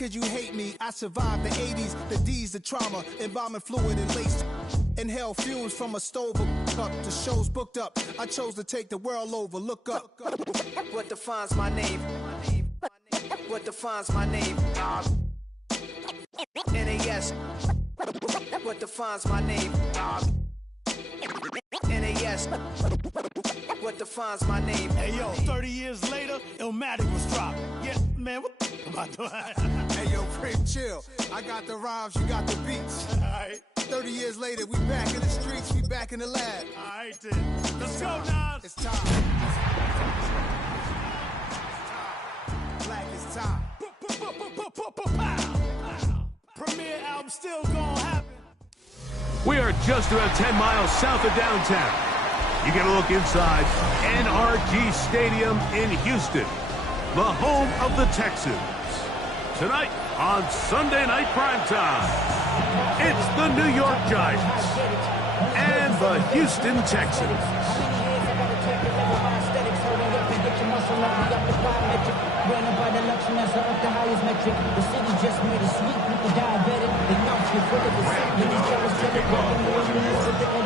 could you hate me? I survived the 80s, the D's, the trauma, embalming fluid and lace. Inhale fumes from a stove up to shows booked up. I chose to take the world over. Look up. What defines my name? What defines my name? NAS. What defines my name? NAS. What defines my name? Hey yo, 30 years later, Illmatic was dropped. Yeah, man, what the about to Hey yo, Prim, chill. I got the rhymes, you got the beats. Alright. 30 years later, we back in the streets, we back in the lab. Alright then. Let's go, Nas. It's time. Black is time. Premiere album still gonna happen. We are just about 10 miles south of downtown. You get a look inside NRG Stadium in Houston, the home of the Texans. Tonight on Sunday Night Primetime, it's the New York Giants and the Houston Texans.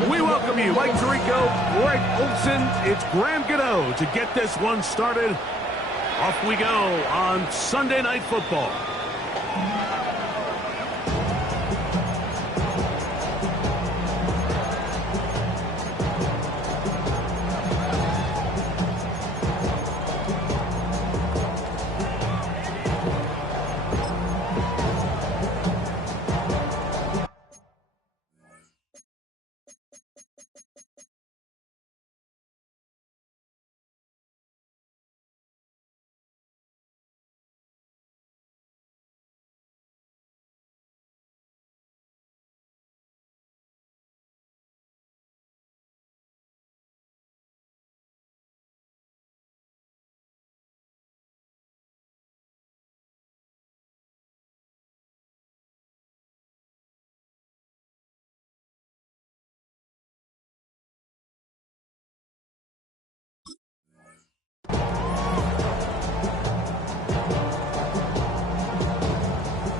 We welcome you, Mike Tirico, Greg Olson, it's Graham Gano to get this one started. Off we go on Sunday Night Football.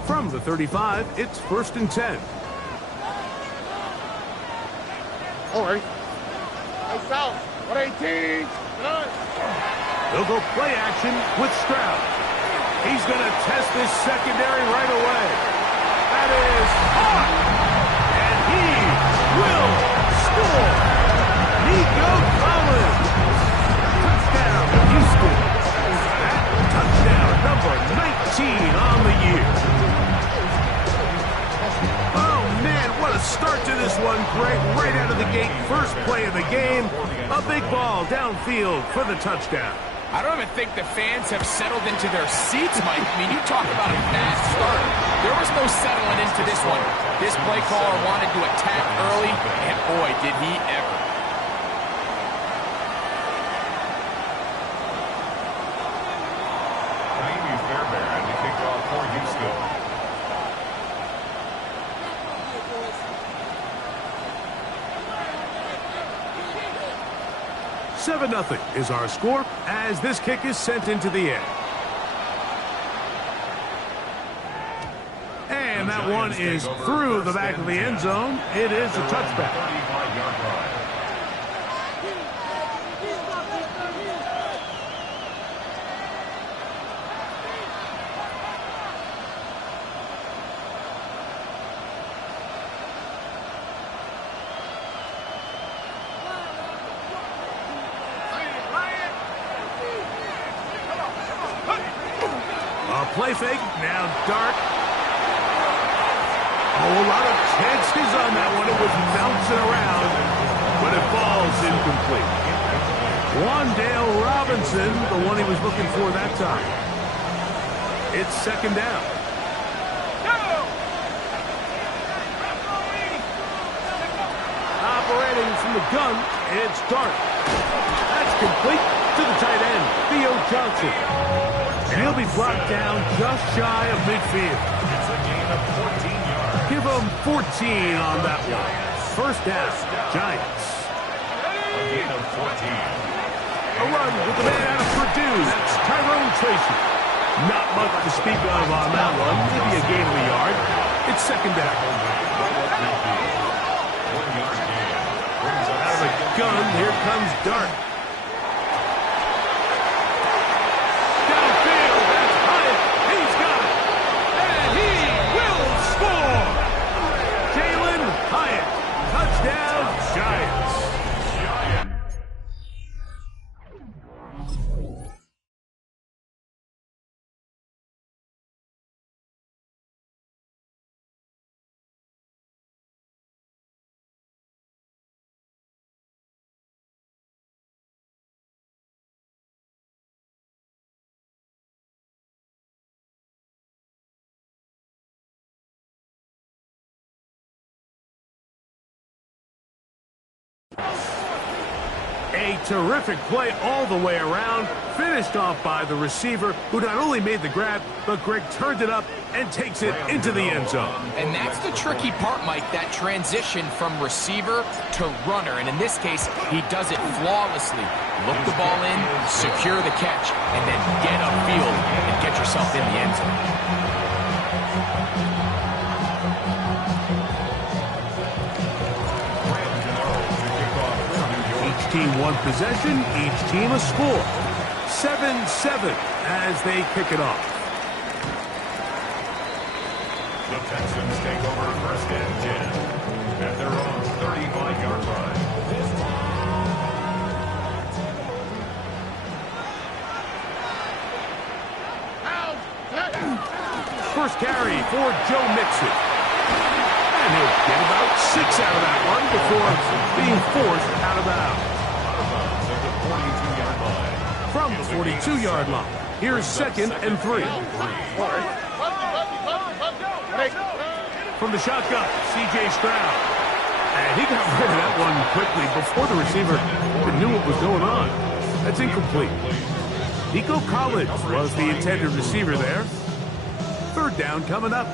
From the 35, it's 1st and 10. All right. Nice out. 118. They'll go play action with Stroud. He's going to test this secondary right away. That is hot. And he will score. Nico Collins. Touchdown, Houston. That touchdown, number 19 on the year. Oh, man, what a start to this one, Greg. Right out of the gate, first play of the game. A big ball downfield for the touchdown. I don't even think the fans have settled into their seats, Mike. I mean, you talk about a fast start. There was no settling into this one. This play caller wanted to attack early, and boy, did he ever. Amy Fairbairn to kick off for Houston. 7-0 is our score as this kick is sent into the air. And that one is through the back of the end zone. It is a touchback. Play fake, now Dart. A whole lot of chances on that one. It was bouncing around, but it falls incomplete. Wandale Robinson, the one he was looking for that time. It's second down. Operating from the gun, it's Dart. That's complete to the tight end, Theo Johnson. And he'll be brought down just shy of midfield. It's a gain of 14 yards. Give them 14 on that one. First down, Giants. A gain of 14. A run with the man out of Purdue. That's Tyrone Tracy. Not much to speak of on that one. Maybe a gain of a yard. It's second down. 1 yard gain. Brings up Out of a gun, here comes Dart. Downfield, that's Hyatt. He's got it. And he will score. Jalen Hyatt. Touchdown, Giants. A terrific play all the way around, finished off by the receiver, who not only made the grab, but Greg turned it up and takes it into the end zone. And that's the tricky part, Mike, that transition from receiver to runner. And in this case, he does it flawlessly. Look the ball in, secure the catch, and then get upfield and get yourself in the end zone. Team one possession, each team a score. 7-7 as they kick it off. The Texans take over first and 10 at their own 35-yard line. First carry for Joe Mixon. And he'll get about 6 out of that one before being forced out of bounds. From the 42-yard line, here's second and 3. From the shotgun, C.J. Stroud. And he got rid of that one quickly before the receiver knew what was going on. That's incomplete. Nico Collins was the intended receiver there. Third down coming up.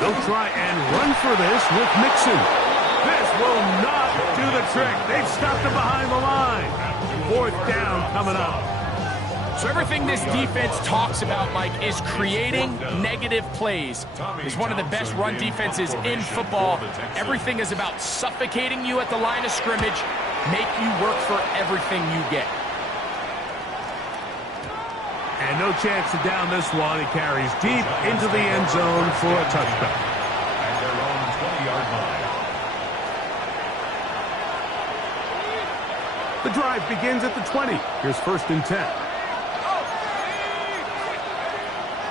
They'll try and run for this with Mixon. This will not do the trick. They've stopped him behind the line. Fourth down coming up. So everything this defense talks about, Mike, is creating negative plays. It's one of the best run defenses in football. Everything is about suffocating you at the line of scrimmage, make you work for everything you get. And no chance to down this one. He carries deep into the end zone for a touchdown. At their own 20-yard line. The drive begins at the 20. Here's first and 10.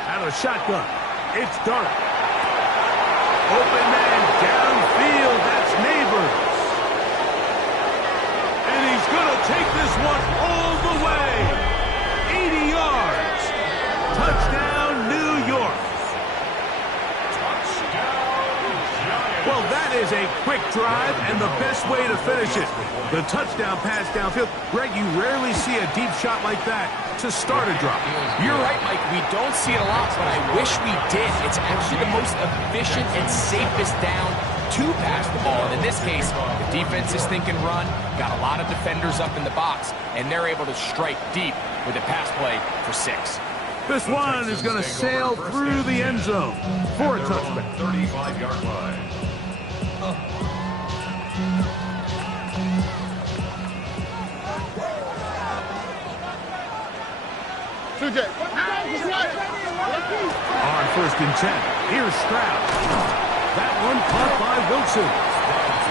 Out of the shotgun, it's Dart. Open man downfield, that's Neighbors. And he's going to take this one all the way. 80 yards. Touchdown, New York. Well, that is a quick drive and the best way to finish it. The touchdown pass downfield. Greg, you rarely see a deep shot like that to start a drive. You're right, Mike. We don't see it a lot, but I wish we did. It's actually the most efficient and safest down to pass the ball. And in this case, the defense is thinking run, got a lot of defenders up in the box, and they're able to strike deep with a pass play for 6. This one is going to sail through the end zone for a touchdown. 35-yard line. On first and 10, here's Stroud. That one caught by Wilson.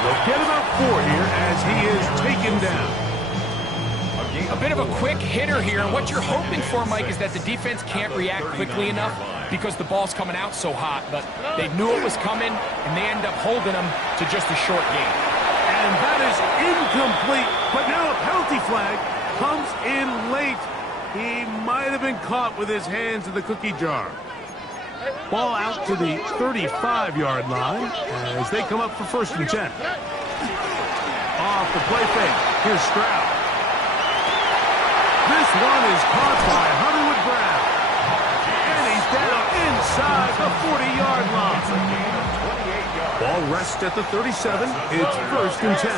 They'll get about 4 here as he is taken down. A bit of a quick hitter here. What you're hoping for, Mike, is that the defense can't react quickly enough because the ball's coming out so hot. But they knew it was coming, and they end up holding them to just a short gain. And that is incomplete. But now a penalty flag comes in late. He might have been caught with his hands in the cookie jar. Ball out to the 35-yard line as they come up for first and 10. Off the play fake. Here's Stroud. This one is caught by Hunterwood Brown. And he's down inside the 40-yard line. Ball rests at the 37. It's first and 10.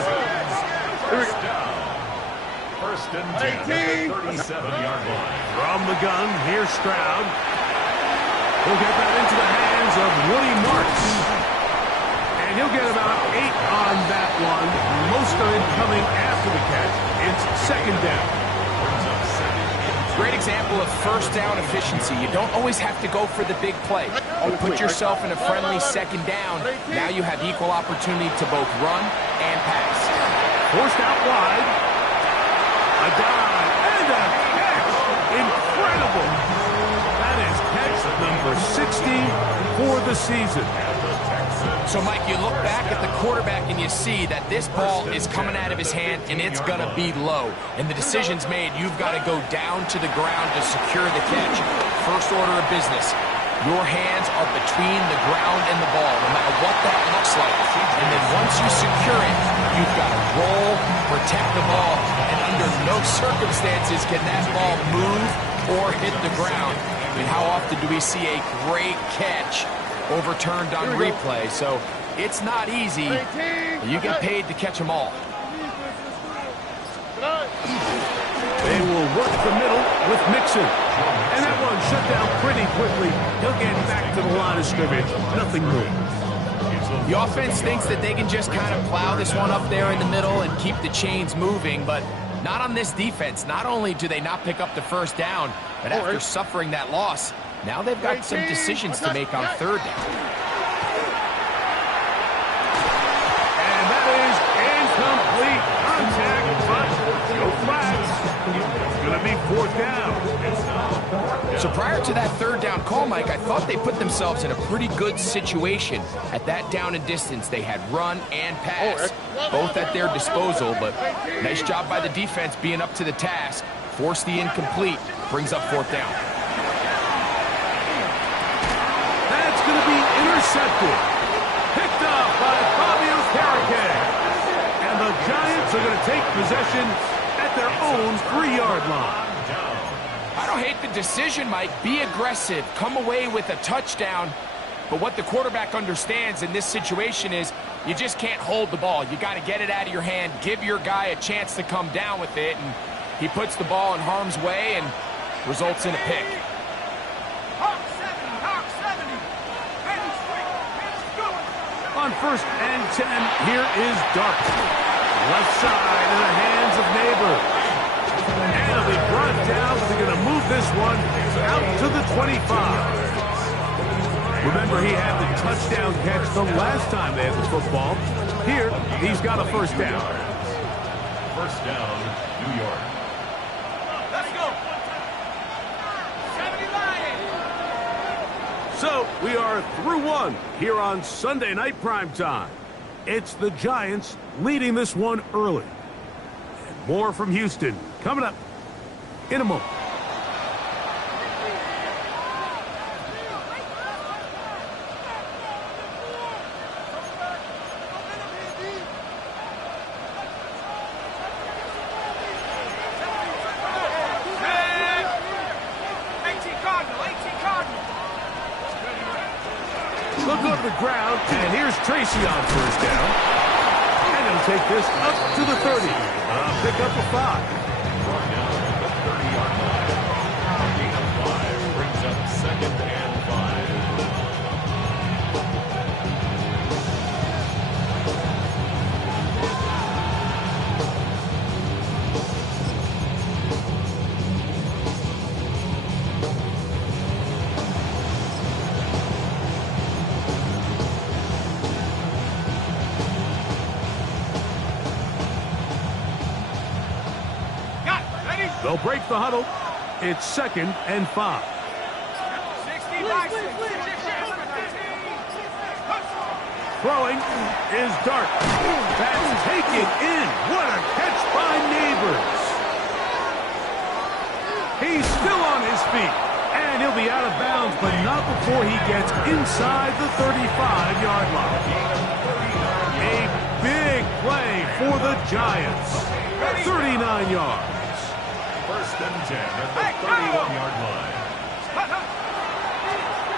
First and 10 at the 37-yard line. From the gun, here's Stroud. He'll get that into the hands of Woody Marks. And he'll get about 8 on that one. Most of it coming after the catch. It's second down. Great example of first down efficiency. You don't always have to go for the big play. You put yourself in a friendly second down. Now you have equal opportunity to both run and pass. Forced out wide. A dive and a catch. Incredible. That is catch number 60 for the season. So, Mike, you look back at the quarterback and you see that this ball is coming out of his hand and it's going to be low. And the decision's made. You've got to go down to the ground to secure the catch. First order of business. Your hands are between the ground and the ball, no matter what that looks like. And then once you secure it, you've got to roll, protect the ball, and under no circumstances can that ball move or hit the ground. I mean, how often do we see a great catch overturned on replay? So it's not easy. You get paid to catch them all. They will work the middle with Mixon. And that one shut down pretty quickly. He'll get back to the line of scrimmage. Nothing more. The offense thinks that they can just kind of plow this one up there in the middle and keep the chains moving, but not on this defense. Not only do they not pick up the first down, but after suffering that loss, now they've got some decisions to make on third down. And that is incomplete contact, but no flags. It's going to be fourth down. So prior to that third down call, Mike, I thought they put themselves in a pretty good situation at that down and distance. They had run and pass, both at their disposal, but nice job by the defense being up to the task. Force the incomplete, brings up fourth down. That's going to be intercepted. Picked up by Fabio Carriquet. And the Giants are going to take possession at their own 3-yard line. I don't hate the decision, Mike. Be aggressive. Come away with a touchdown. But what the quarterback understands in this situation is you just can't hold the ball. You got to get it out of your hand. Give your guy a chance to come down with it. And he puts the ball in harm's way and results in a pick. On first and 10, here is Dark. Left side in the hands of Neighbor. And it'll be brought down. They're going to move this one out to the 25. Remember, he had the touchdown catch the last time they had the football. Here, he's got a first down. First down, New York. Let's go. So, we are through one here on Sunday Night Primetime. It's the Giants leading this one early. And more from Houston coming up in a moment. Look over the ground, and here's Tracy on first down. And he'll take this up to the 30. Pick up a 5. Brought down at the 30-yard line. Gain of 5 brings up second and 5. They'll break the huddle. It's second and 5. Throwing is Dark. That's taken in. What a catch by Neighbors. He's still on his feet. And he'll be out of bounds, but not before he gets inside the 35-yard line. A big play for the Giants. 39 yards. First and 10 at the 31-yard line.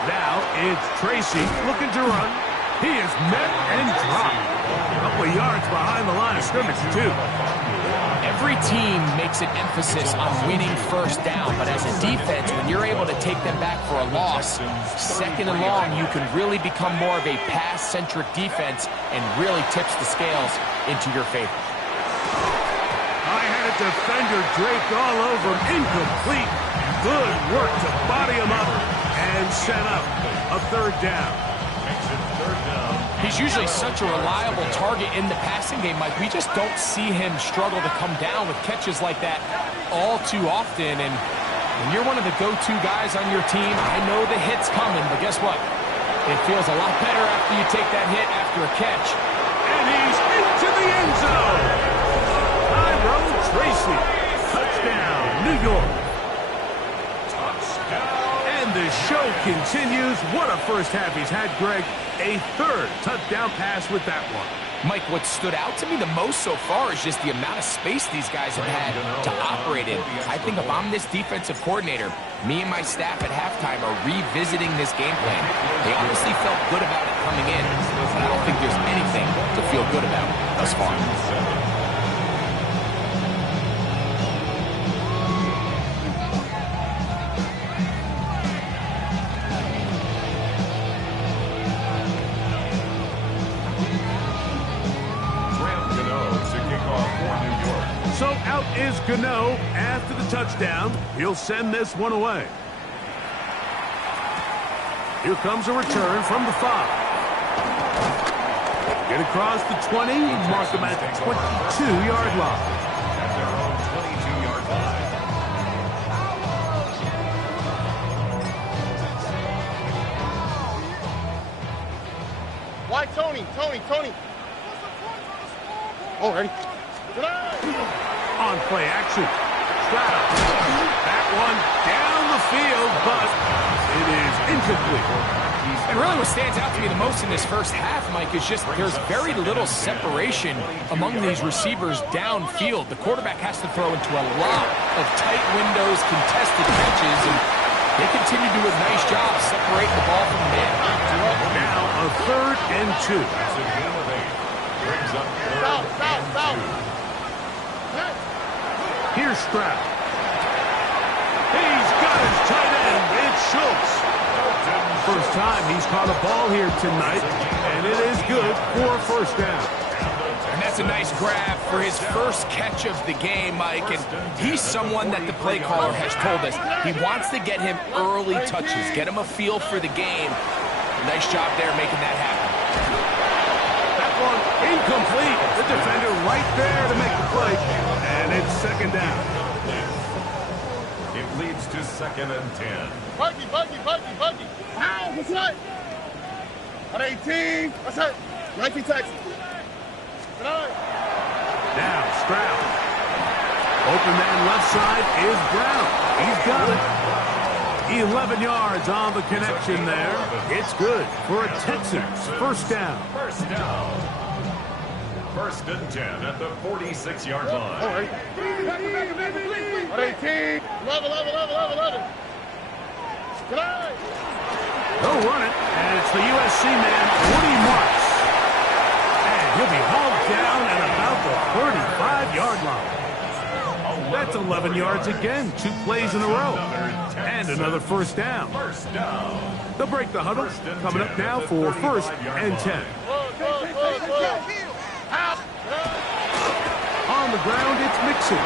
Now it's Tracy looking to run. He is met and dropped. A couple of yards behind the line of scrimmage, too. Every team makes an emphasis on winning first down, but as a defense, when you're able to take them back for a loss, second and long, you can really become more of a pass-centric defense and really tips the scales into your favor. I had a defender draped all over him. Incomplete. Good work to body him up and set up a third down. He's usually such a reliable target in the passing game, Mike. We just don't see him struggle to come down with catches like that all too often. And when you're one of the go-to guys on your team, I know the hit's coming, but guess what? It feels a lot better after you take that hit after a catch. And he's into the end zone. Tyrone Tracy. Touchdown, New York. And the show continues. What a first half he's had, Greg. A third touchdown pass with that one. Mike, what stood out to me the most so far is just the amount of space these guys have had to operate in. I think if I'm this defensive coordinator, me and my staff at halftime are revisiting this game plan. They honestly felt good about it coming in, but I don't think there's anything to feel good about thus far. So out is Gano after the touchdown. He'll send this one away. Here comes a return from the 5. Get across the 20, mark him at the 22-yard line. At their own 22-yard line. Why Tony? Oh, ready? On play action. Stroud. That one down the field, but it is incomplete. And really what stands out to me the most in this first half, Mike, is just there's very little separation among these receivers downfield. The quarterback has to throw into a lot of tight windows, contested catches, and they continue to do a nice job separating the ball from the man. Now a 3rd and 2. That's a gain of 8. Brings up 3rd and 2. Here's Stroud. He's got his tight end. It's Schultz. First time he's caught a ball here tonight, and it is good for a first down. And that's a nice grab for his first catch of the game, Mike. And he's someone that the play caller has told us he wants to get him early touches, get him a feel for the game. Nice job there making that happen. That one incomplete. The defender right there to make the play. And it's second down. It leads to 2nd and 10. Buggy. Now, what's that? On 18. What's that? 19 Texas. Now Stroud. Open man left side is Brown. He's got it. 11 yards on the connection there. It's good for a Texans first down. First down. 1st and 10 at the 46-yard line. All right. On 18. 11. They'll run it, and it's the USC man, Woody Marks. And he'll be hauled down at about the 35-yard line. That's 11 yards again, 2 plays in a row. And another first down. First down. They'll break the huddle. Coming up now for 1st and 10. On the ground, it's Mixon.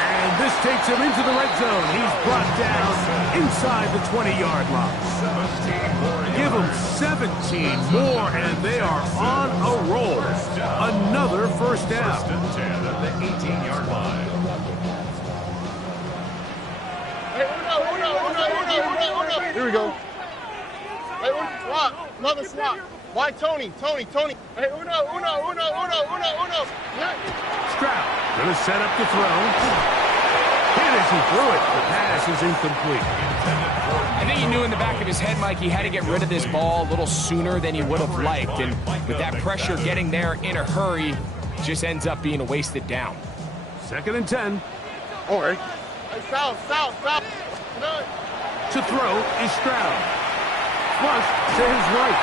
And this takes him into the red zone. He's brought down inside the 20-yard line. Give them 17 more, and they are on a roll. Another first down. 1st and 10 at the 18-yard line. Here we go. Hey, swap. Another swap. Why Tony? Hey, uno. Stroud gonna set up the throw. Hit as he threw it. The pass is incomplete. I think he knew in the back of his head, Mike, he had to get rid of this ball a little sooner than he would have liked. And with that pressure getting there in a hurry, just ends up being a wasted down. 2nd and 10. All right. Hey, south. To throw is Stroud. Flush to his right.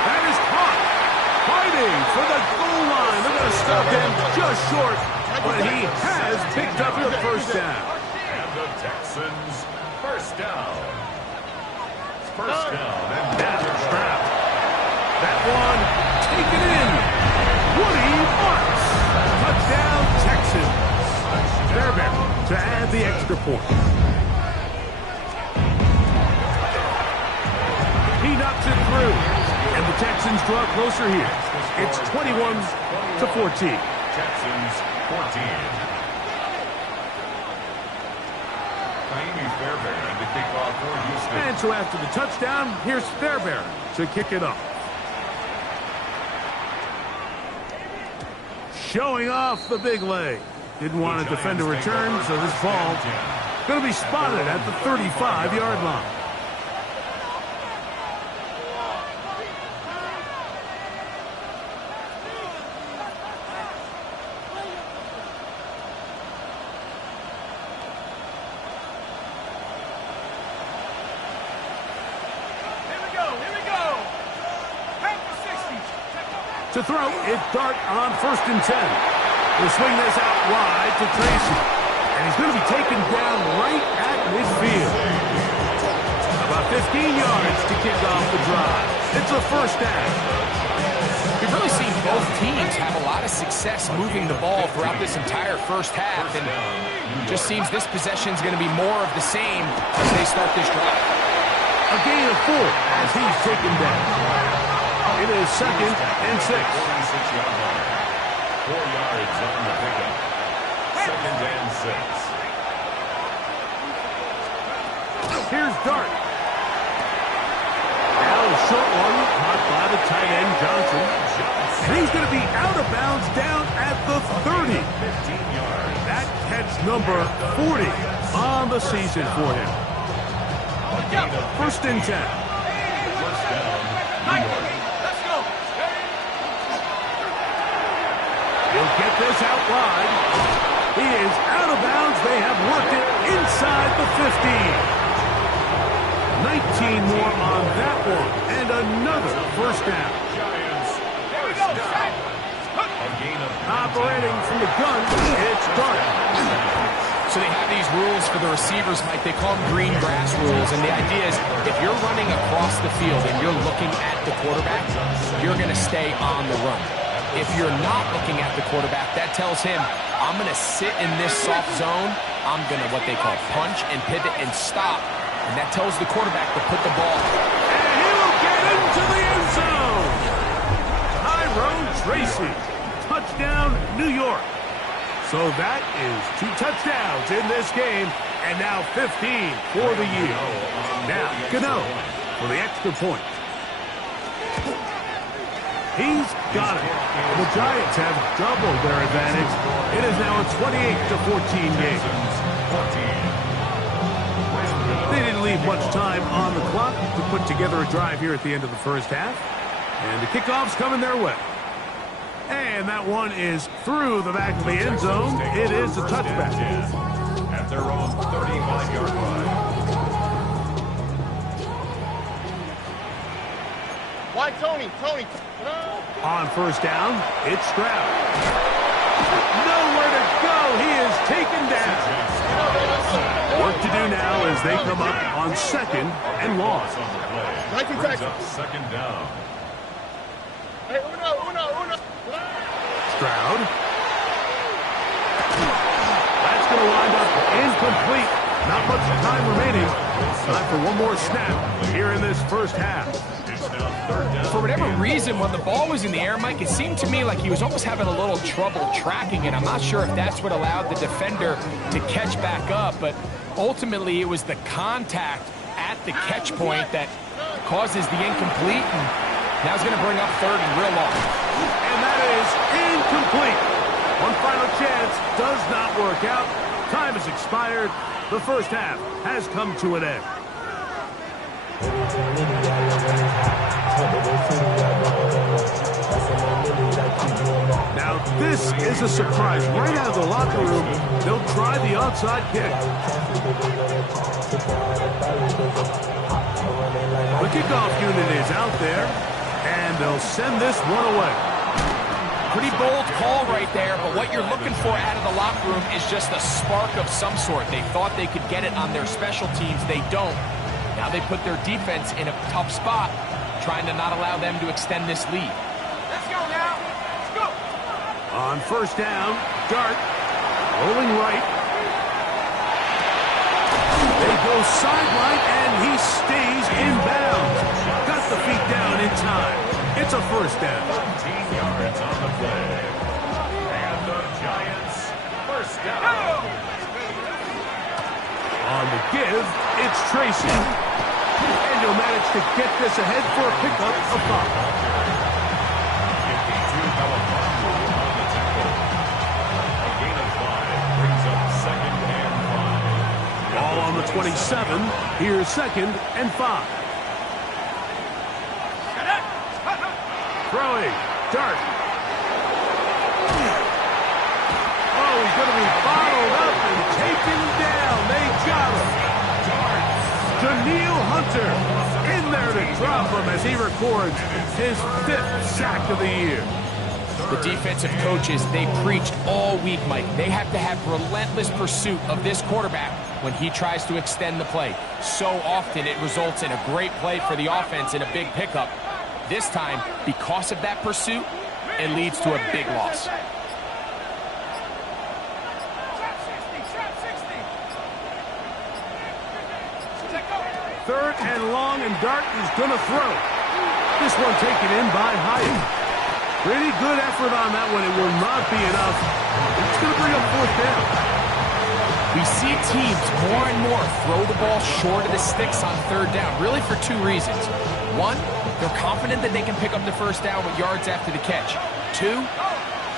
That is caught. fighting for the goal line. They're going to stop him just short, but he has picked up the first down. And the Texans first down. First down. And Now Stroud. That one taken in. Woody Marks. Touchdown, Texans. Fairbairn to add the extra point. He knocks it through, and the Texans draw closer here. It's 21-14. Texans 14. Naimi Fairbairn to kick off for Houston. And so after the touchdown, here's Fairbairn to kick it off. Showing off the big leg. Didn't want to defend a return, so this ball going to be spotted at the 35-yard line. To throw, it's Dart on 1st and 10. He'll swing this out wide to Tracy. And he's going to be taken down right at midfield. About 15 yards to kick off the drive. It's a first down. We've really seen both teams have a lot of success moving the ball throughout this entire first half. And it just seems this possession is going to be more of the same as they start this drive. A gain of 4 as he's taken down. It is 2nd and 6. 46-yard line. 4 yards on the pickup. 2nd and 6. Here's Dart. Now a short one, caught by the tight end Johnson. And he's going to be out of bounds down at the 30. 15 yards. That catch number 40 on the season for him. 1st and 10. First down, New York. He'll get this out wide. He is out of bounds. They have worked it inside the 15. 19 more on that one. And another first down. Giants first down. A gain of Operating from the gun, it's Dart. So they have these rules for the receivers, Mike. They call them green grass rules. And the idea is if you're running across the field and you're looking at the quarterback, you're going to stay on the run. If you're not looking at the quarterback, that tells him, I'm going to sit in this soft zone. I'm going to what they call punch and pivot and stop. And that tells the quarterback to put the ball. And he will get into the end zone. Tyrone Tracy. Touchdown, New York. So that is 2 touchdowns in this game. And now 15 for the year. Now, Gano for the extra point. He's got it. The Giants have doubled their advantage. It is now a 28-14 game. They didn't leave much time on the clock to put together a drive here at the end of the first half. And the kickoff's coming their way. And that one is through the back of the end zone. It is a touchback. At their own 35-yard line. Why Tony? On first down, it's Stroud. Nowhere to go. He is taken down. Work to do now as they come up on 2nd and long. Brings up 2nd down. Hey, uno. Stroud. That's going to wind up incomplete. Not much time remaining. Time for one more snap here in this first half. For whatever reason, when the ball was in the air, Mike, it seemed to me like he was almost having a little trouble tracking it. I'm not sure if that's what allowed the defender to catch back up, but ultimately it was the contact at the catch point that causes the incomplete, and now it's going to bring up 3rd and real long. And that is incomplete. One final chance does not work out. Time has expired. The first half has come to an end. Now, this is a surprise. Right out of the locker room, they'll try the onside kick. The kickoff unit is out there, and they'll send this one away. Pretty bold call right there, but what you're looking for out of the locker room is just a spark of some sort. They thought they could get it on their special teams. They don't. Now they put their defense in a tough spot, trying to not allow them to extend this lead. Let's go now. Let's go. On first down, Dart rolling right. They go sideline, and he stays in bounds. Got the feet down in time. It's a first down. 13 yards on the play. And the Giants first down. On the give, it's Tracy. And he'll manage to get this ahead for a pickup of 5. 52 Melifonwu on the tackle. A gain of 5 brings up second and 5. Ball on the 27. Here's second and 5. Throwing. Dart. Oh, he's going to be bottled up and taken down. They got him. Danielle Hunter in there to drop him as he records his 5th sack of the year. The defensive coaches, they preached all week, Mike. They have to have relentless pursuit of this quarterback when he tries to extend the play. So often it results in a great play for the offense and a big pickup. This time, because of that pursuit, it leads to a big loss. Third and long, and Dart is going to throw. This one taken in by Hyatt. Pretty good effort on that one. It will not be enough. It's going to bring up fourth down. We see teams more and more throw the ball short of the sticks on third down, really for 2 reasons. 1, they're confident that they can pick up the first down with yards after the catch. 2,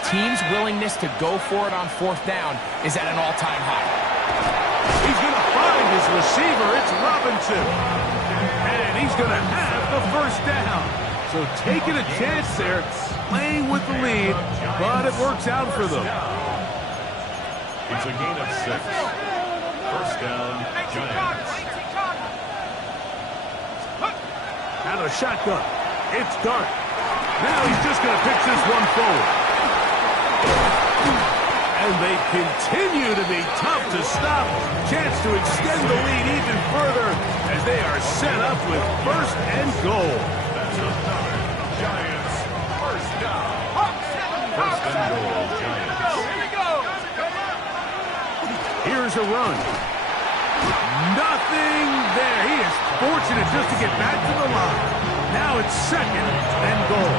teams' willingness to go for it on fourth down is at an all-time high. He's going to find his receiver. It's Robinson. And he's going to have the first down. So taking a chance there, playing with the lead, but it works out for them. It's a gain of 6. First down, Giants. Out of shotgun. It's Dart. Now he's just going to pitch this one forward. And they continue to be tough to stop. Chance to extend the lead even further as they are set up with first and goal. Giants first down. First and goal, Giants. Here's a run. Nothing there. He is fortunate just to get back to the line. Now it's second and goal.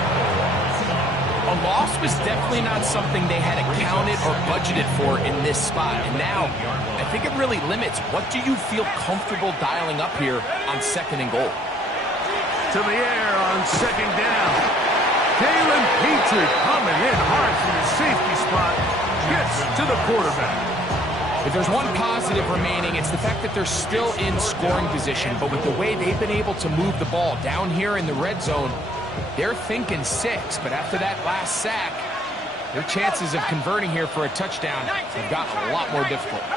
A loss was definitely not something they had accounted or budgeted for in this spot. And now, I think it really limits what do you feel comfortable dialing up here on second and goal. To the air on second down. Kalen Petrie coming in hard from the safety spot. Gets to the quarterback. If there's one positive remaining, it's the fact that they're still in scoring position. But with the way they've been able to move the ball down here in the red zone, they're thinking 6. But after that last sack, their chances of converting here for a touchdown have gotten a lot more difficult.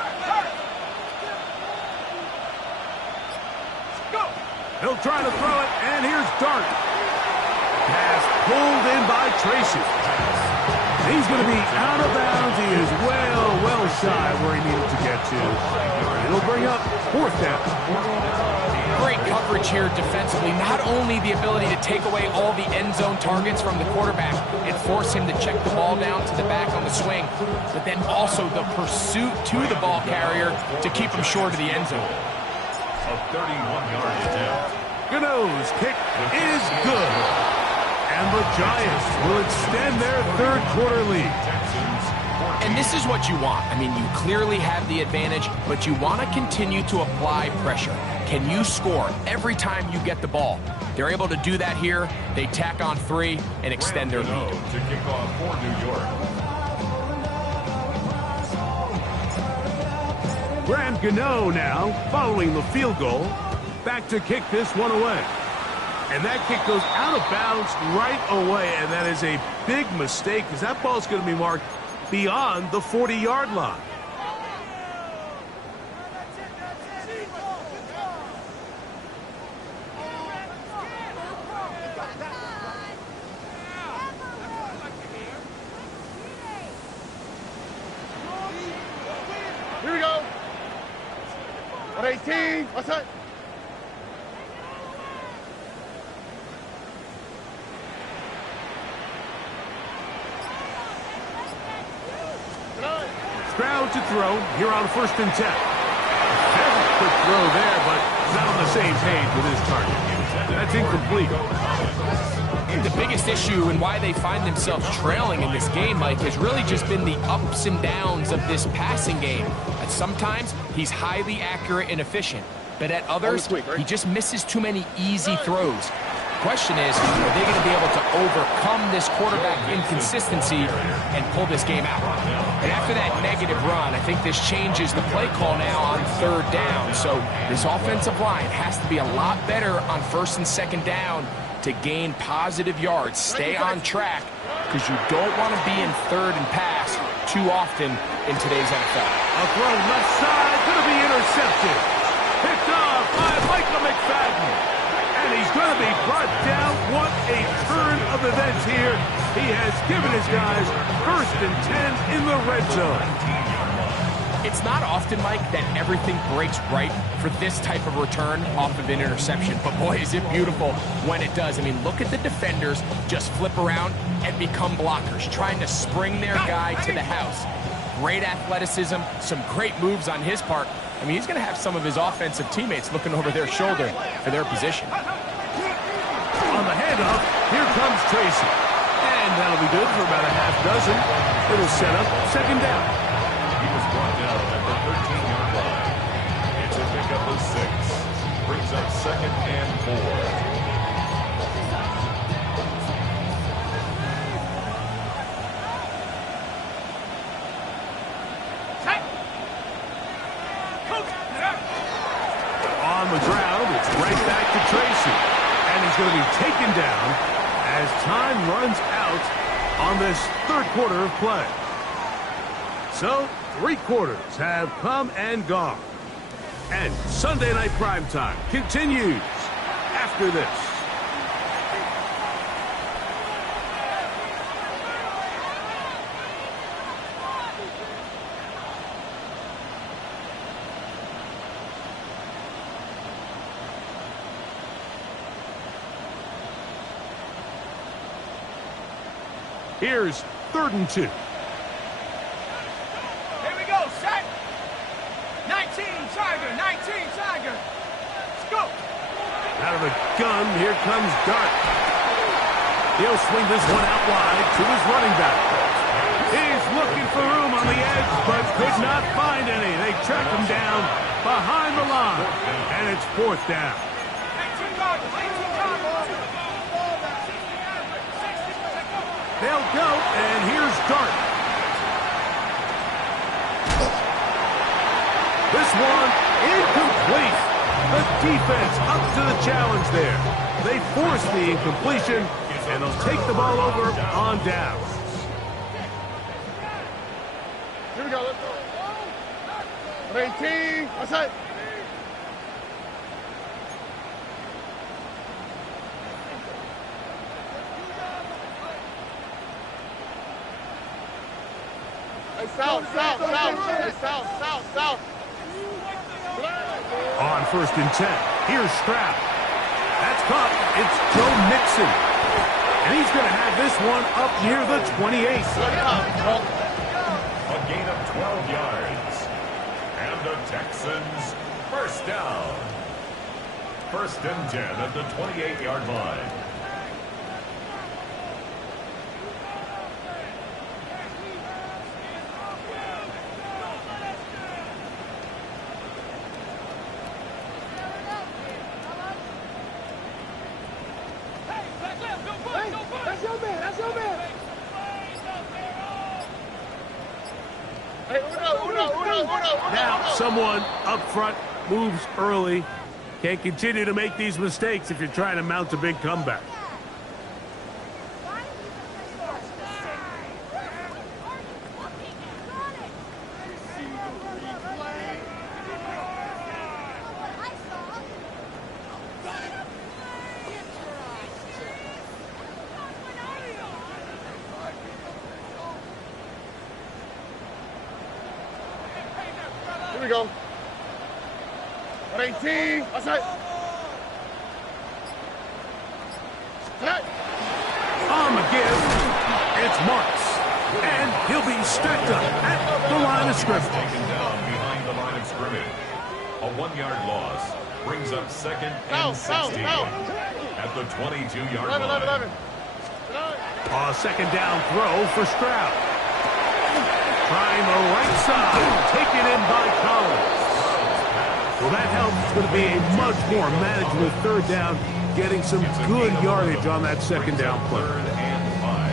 He'll try to throw it, and here's Dart. Pass pulled in by Tracy. He's going to be out of bounds. He is well shy where he needed to get to. It'll bring up fourth down. Great coverage here defensively. Not only the ability to take away all the end zone targets from the quarterback and force him to check the ball down to the back on the swing, but then also the pursuit to the ball carrier to keep him short of the end zone. A 31-yard attempt. Gano's kick is good. And the Giants will extend their third quarter lead. And this is what you want. I mean, you clearly have the advantage, but you want to continue to apply pressure. Can you score every time you get the ball? They're able to do that here. They tack on 3 and extend their lead. To kick off for New York. Graham Gano now, following the field goal, back to kick this one away. And that kick goes out of bounds right away, and that is a big mistake because that ball's going to be marked beyond the 40-yard line. 118. What's that? Stroud to throw here on 1st and 10. Very quick throw there, but not on the same page with his target. That's incomplete. The biggest issue and why they find themselves trailing in this game, Mike, has really just been the ups and downs of this passing game. And sometimes he's highly accurate and efficient, but at others, he just misses too many easy throws. The question is, are they going to be able to overcome this quarterback inconsistency and pull this game out? And after that negative run, I think this changes the play call now on 3rd down. So this offensive line has to be a lot better on 1st and 2nd down to gain positive yards. Stay on track, because you don't want to be in 3rd and pass too often in today's NFL. A throw left side, going to be intercepted. Picked off by Michael McFadden. And he's going to be brought down. What a turn of events here. He has given his guys 1st and 10 in the red zone. It's not often, Mike, that everything breaks right for this type of return off of an interception. But boy, is it beautiful when it does. I mean, look at the defenders just flip around and become blockers, trying to spring their guy to the house. Great athleticism, some great moves on his part. I mean, he's going to have some of his offensive teammates looking over their shoulder for their position. On the handoff, here comes Tracy. And that'll be good for about a half dozen. It'll set up 2nd down. He was brought down at the 13-yard line. It's a pickup of 6. Brings up 2nd and 4. On the ground, it's right back to Tracy. And he's going to be taken down as time runs out on this 3rd quarter of play. So, 3 quarters have come and gone. And Sunday Night Primetime continues after this. Here's 3rd and 2. Here we go, set. 19 Tiger, 19 Tiger. Let's go. Out of the gun, here comes Dart. He'll swing this one out wide to his running back. He's looking for room on the edge, but could not find any. They track him down behind the line, and it's 4th down. 19 Tiger, 19 Tiger. They'll go, and here's Dart. This one incomplete. The defense up to the challenge there. They force the incompletion, and they'll take the ball over on down. Here we go. Let's go. 118. What's that? South. Hey, south. On 1st and 10, here's Stroud. That's caught. It's Joe Mixon. And he's going to have this one up near the 28. A gain of 12 yards. And the Texans, 1st down. 1st and 10 at the 28-yard line. That's your man. Hey, Uno. Now, someone up front moves early. Can't continue to make these mistakes if you're trying to mount a big comeback. Here we go. 18. Outside. On the give, it's Marks. And he'll be stacked up at the line of scrimmage. Taken down behind the line of scrimmage. A 1-yard loss brings up second and 16 at the 22-yard line. 11. A second down throw for Stroud. Trying the right side, taken in by Collins. Well, that helps. It's going to be a much more manageable third down, getting some good yardage on that second down play.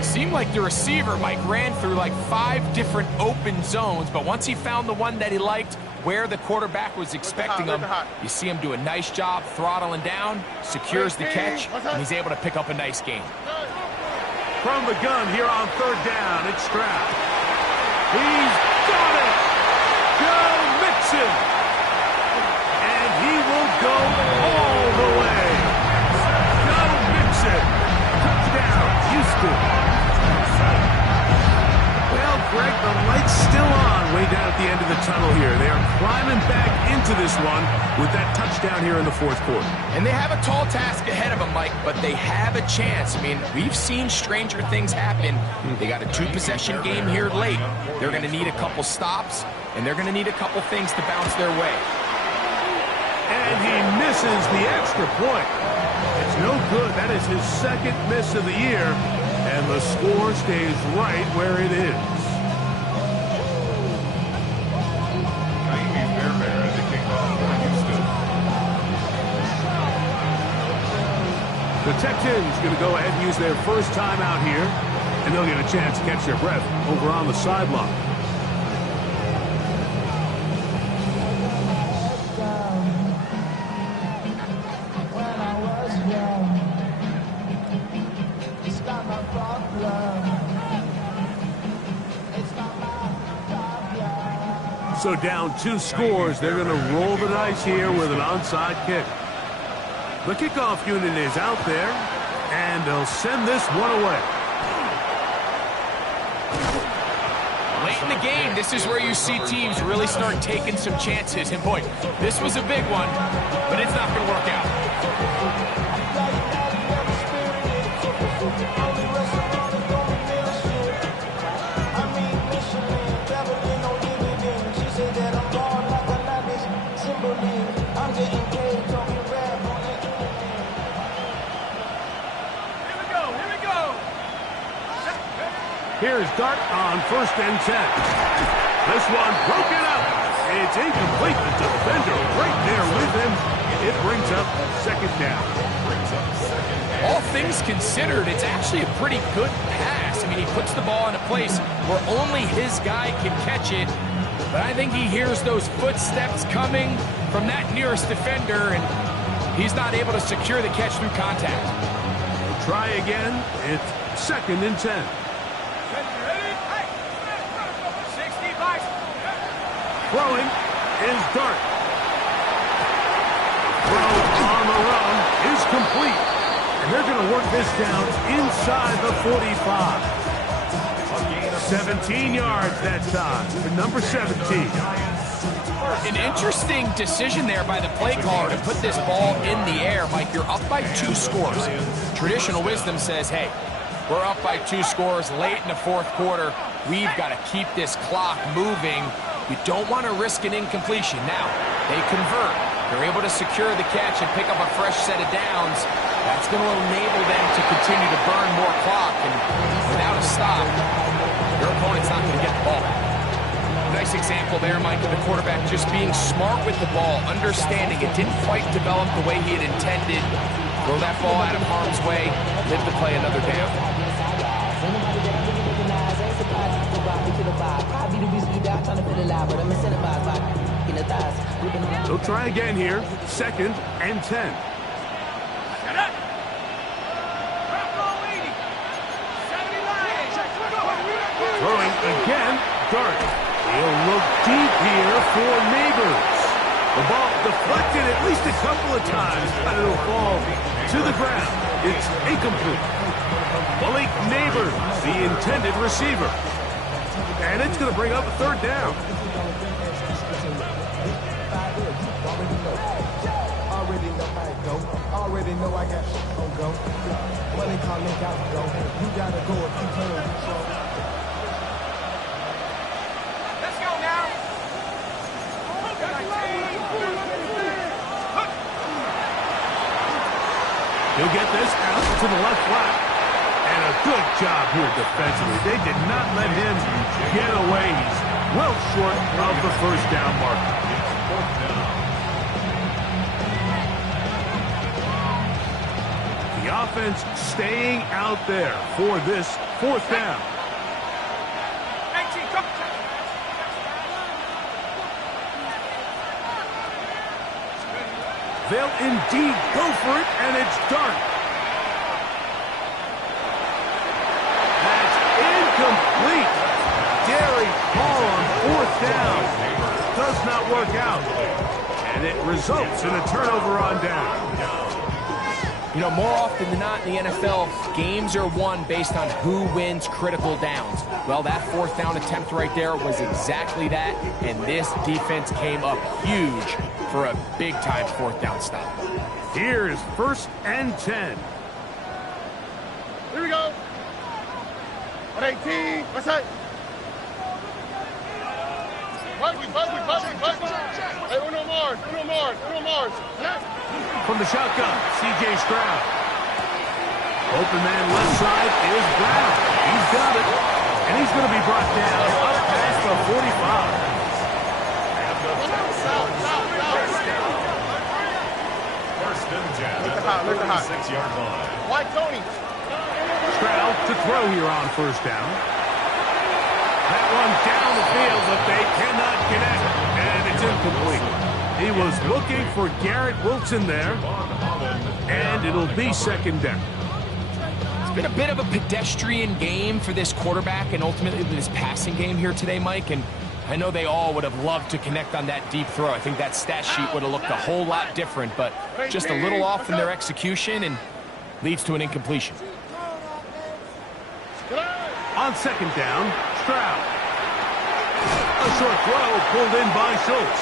Seemed like the receiver, Mike, ran through like 5 different open zones, but once he found the one that he liked, where the quarterback was expecting him, you see him do a nice job throttling down, secures the catch, and he's able to pick up a nice gain. From the gun here on third down, it's Stroud. He's got it! Joe Mixon! And he will go all the way. Joe Mixon! Touchdown, Houston! Well, Greg, the light's still on way down at the end of the tunnel here. They are climbing back into this one with that touchdown here in the fourth quarter. And they have a tall task ahead of them, Mike, but they have a chance. I mean, we've seen stranger things happen. They got a 2-possession game here late. They're going to need a couple stops, and they're going to need a couple things to bounce their way. And he misses the extra point. It's no good. That is his second miss of the year, and the score stays right where it is. Naimi Fairbairn at the kickoff for Houston. The Texans going to go ahead and use their first timeout here, and they'll get a chance to catch their breath over on the sideline. So down 2 scores, they're going to roll the dice here with an onside kick. The kickoff unit is out there, and they'll send this one away. Late in the game, this is where you see teams really start taking some chances. And boy, this was a big one, but it's not going to work out. Here's Dart on 1st and 10. This one broken up. It's incomplete. The defender right there with him. It brings up second down. All things considered, it's actually a pretty good pass. I mean, he puts the ball in a place where only his guy can catch it. But I think he hears those footsteps coming from that nearest defender, and he's not able to secure the catch through contact. We'll try again. It's 2nd and 10. Throwing is Dart. Throw on the run is complete. And they're going to work this down inside the 45. 17 yards that time for number 17. An interesting decision there by the play caller to put this ball in the air. Mike, you're up by 2 scores. Traditional wisdom says, hey, we're up by 2 scores late in the fourth quarter. We've got to keep this clock moving. You don't want to risk an incompletion. Now, they convert. They're able to secure the catch and pick up a fresh set of downs. That's going to enable them to continue to burn more clock. And without a stop, your opponent's not going to get the ball back. Nice example there, Mike, of the quarterback just being smart with the ball, understanding it didn't quite develop the way he had intended. Throw that ball out of harm's way, live to play another down. They'll try again here. 2nd and 10. Throwing again, Dart. He'll look deep here for Neighbors. The ball deflected at least a couple of times, but it'll fall to the ground. It's incomplete. Malik Neighbors, the intended receiver. And it's going to bring up a 3rd down. know I got on go. Money calling, gotta go. You gotta go if you can. Let's go now. He'll get this out to the left flat. And a good job here defensively. They did not let him get away. He's well short of the first down marker. The offense staying out there for this fourth down. 19, come. They'll indeed go for it, and it's done. That's incomplete. Daring ball on fourth down. Does not work out. And it results in a turnover on down. You know, more often than not in the NFL, games are won based on who wins critical downs. Well, that fourth down attempt right there was exactly that, and this defense came up huge for a big-time fourth down stop. Here's 1st and 10. Here we go. On 18. What's that? Buggy. Hey, Uno Mars. From the shotgun, C.J. Stroud. Open man left side is Brown. He's got it. And he's going to be brought down up past the 45. First and 10 at the 46-yard line. Why Tony? Stroud to throw here on first down. That one down the field, but they cannot connect. And it's incomplete. He was looking for Garrett Wilson there. And it'll be second down. It's been a bit of a pedestrian game for this quarterback and ultimately this passing game here today, Mike. And I know they all would have loved to connect on that deep throw. I think that stat sheet would have looked a whole lot different, but just a little off in their execution and leads to an incompletion. On second down, Stroud. A short throw pulled in by Schultz.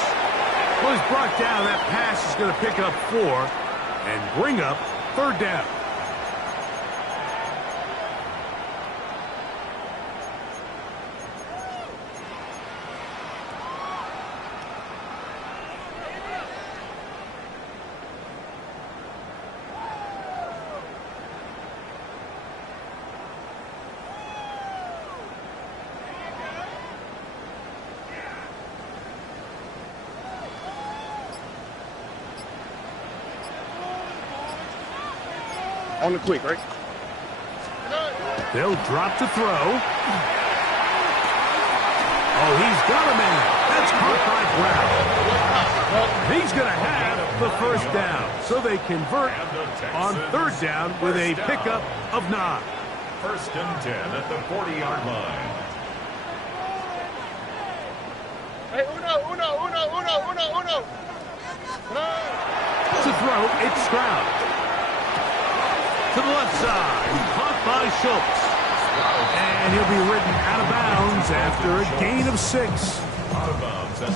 Was brought down. That pass is going to pick up 4 and bring up third down. On the quick, right? They'll drop to throw. Oh, he's got a man. That's caught by Brown. He's going to have the first down. So they convert on third down with a pickup of 9. First and 10 at the 40-yard line. Hey, Uno. To throw, it's Stroud. To the left side, caught by Schultz. And he'll be ridden out of bounds after a gain of 6.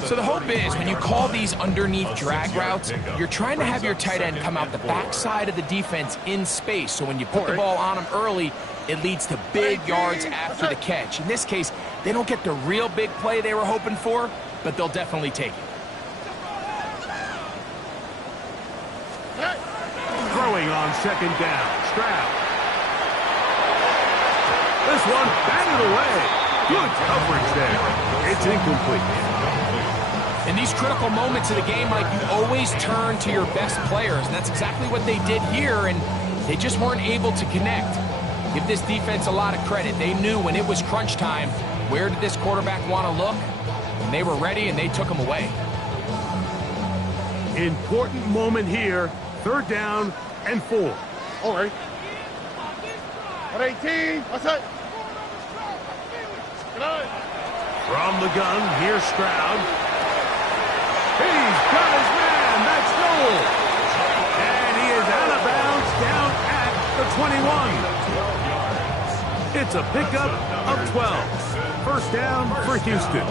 So the hope is when you call these underneath drag routes, you're trying to have your tight end come out the backside of the defense in space. So when you put the ball on him early, it leads to big yards after the catch. In this case, they don't get the real big play they were hoping for, but they'll definitely take it. Throwing on second down, Stroud. This one batted away. Good coverage there. It's incomplete. In these critical moments of the game, Mike, you always turn to your best players, and that's exactly what they did here, and they just weren't able to connect. Give this defense a lot of credit. They knew when it was crunch time, where did this quarterback want to look, and they were ready, and they took him away. Important moment here. Third down and 4. All right. On 18. What's that? From the gun, here's Stroud. He's got his man. That's goal. And he is out of bounds down at the 21. It's a pickup of 12. First down for Houston.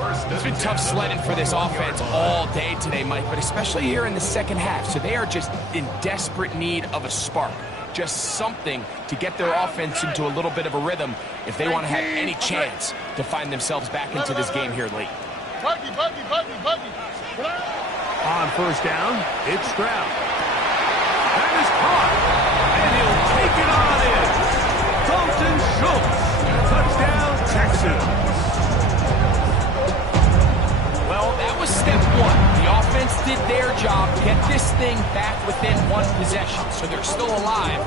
It's been tough sledding for this offense all day today, Mike, but especially here in the second half. So they are just in desperate need of a spark, just something to get their offense into a little bit of a rhythm if they want to have any chance to find themselves back into this game here late. Buggy. On first down, it's Stroud. That is caught, and he'll take it on in. Dalton Schultz, touchdown Texans. Well, that was step one. The offense did their job, get this thing back within one possession, so they're still alive.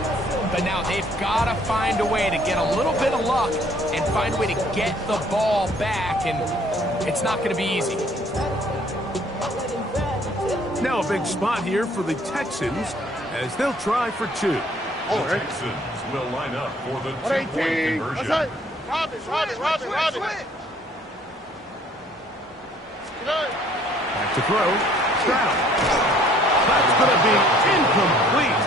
But now they've got to find a way to get a little bit of luck and find a way to get the ball back, and it's not going to be easy. Now a big spot here for the Texans as they'll try for two. The Texans will line up for the two-point conversion. Robin. Back to throw. Stroud. That's going to be incomplete.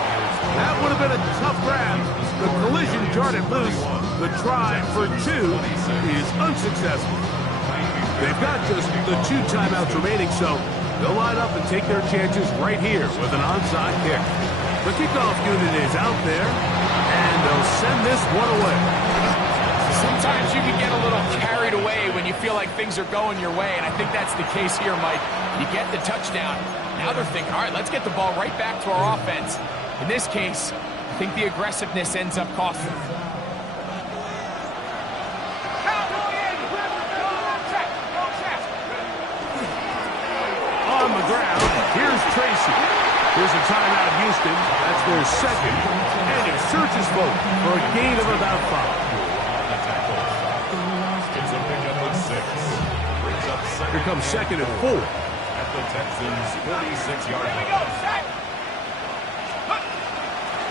That would have been a tough grab. The collision jarred it loose. The try for two is unsuccessful. They've got just the 2 timeouts remaining, so they'll line up and take their chances right here with an onside kick. The kickoff unit is out there, and they'll send this one away. Sometimes you can get a little carried away when you feel like things are going your way, and I think that's the case here, Mike. You get the touchdown. Now they're thinking, all right, let's get the ball right back to our offense. In this case, I think the aggressiveness ends up costing them. On the ground, here's Tracy. Here's a timeout, Houston. That's their second. And it searches both for a gain of about 5. It's a pickup of 6. Brings up second. Here comes second and 4. At the Texans' 46-yard line.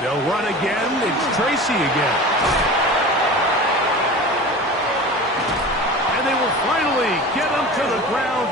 They'll run again. It's Tracy again. And they will finally get him to the ground